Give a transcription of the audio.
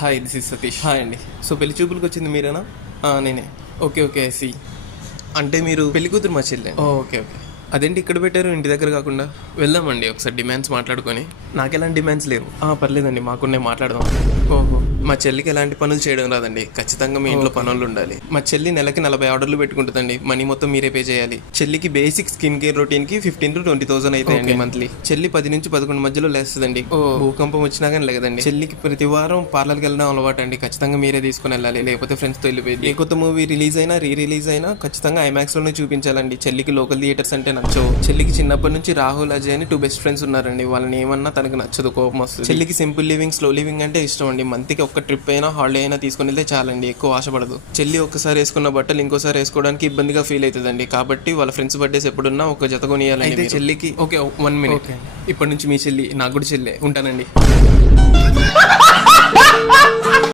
Hi this is Satish. Hi అండి. So పెళ్లి చూపులకు వచ్చింది మీరేనా? నేనే. Okay okay see. అంటే మీరు పెళ్లి కూతురు మా చెల్లె. Okay okay. అదేంటి ఇక్కడ పెట్టారు ఇంటి దగ్గర కాకుండా? వెళ్దామండి ఒకసారి డిమాండ్స్ మాట్లాడుకొని. నాకు ఎలాంటి డిమాండ్స్ లేవు. పర్లేదండి మాకున్నే మాట్లాడదాం. ఓహో, మా చెల్లికి ఎలాంటి పనులు చేయడం రాదండి. ఖచ్చితంగా మీ ఇంట్లో పనులు ఉండాలి. మా చెల్లి నెలకి 40 ఆర్డర్లు పెట్టుకుంటుందండి. మనీ మొత్తం మీరే పే చేయాలి. చెల్లికి బేసిక్ స్కిన్ కేర్ రొటీన్ కి 15,000 to 20,000 అవుతాయండి మంత్లీ. చెల్లి 10 నుంచి 11 మధ్యలో లేస్తుందండి. భూకంపం వచ్చినా కానీ లేదండి. చెల్లికి ప్రతి వారం పార్లర్కి వెళ్ళడం అలవాటు అండి. ఖచ్చితంగా మీరే తీసుకుని వెళ్ళాలి, లేకపోతే ఫ్రెండ్స్ తో వెళ్ళిపోయింది. ఏ కొత్త మూవీ రిలీజ్ అయినా రిలీజ్ అయినా ఖచ్చితంగా ఐమాక్స్ లోనే చూపించాలండి. చెల్లికి లోకల్ థియేటర్స్ అంటే నచ్చవు. చెల్లికి చిన్నప్పటి నుంచి రాహుల్, అజయ్ అని 2 బెస్ట్ ఫ్రెండ్స్ ఉన్నారండి. వాళ్ళని ఏమన్నా తనకు నచ్చదు, కోపం వస్తుంది. చెల్లికి సింపుల్ లివింగ్, స్లో లివింగ్ అంటే ఇష్టం అండి. మంత్కి ఒక్క ట్రిప్ అయినా హాలిడే అయినా తీసుకుని వెళ్తే చాలండి, ఎక్కువ ఆశపడదు. చెల్లి ఒక్కసారి వేసుకున్న బట్టలు ఇంకోసారి వేసుకోవడానికి ఇబ్బందిగా ఫీల్ అవుతుందండి. కాబట్టి వాళ్ళ ఫ్రెండ్స్ బర్త్డేస్ ఎప్పుడున్నా ఒక జత కొనియాలండి చెల్లికి. Okay 1 minute. ఇప్పటి నుంచి మీ చెల్లి నాకు కూడా చెల్లె. ఉంటానండి.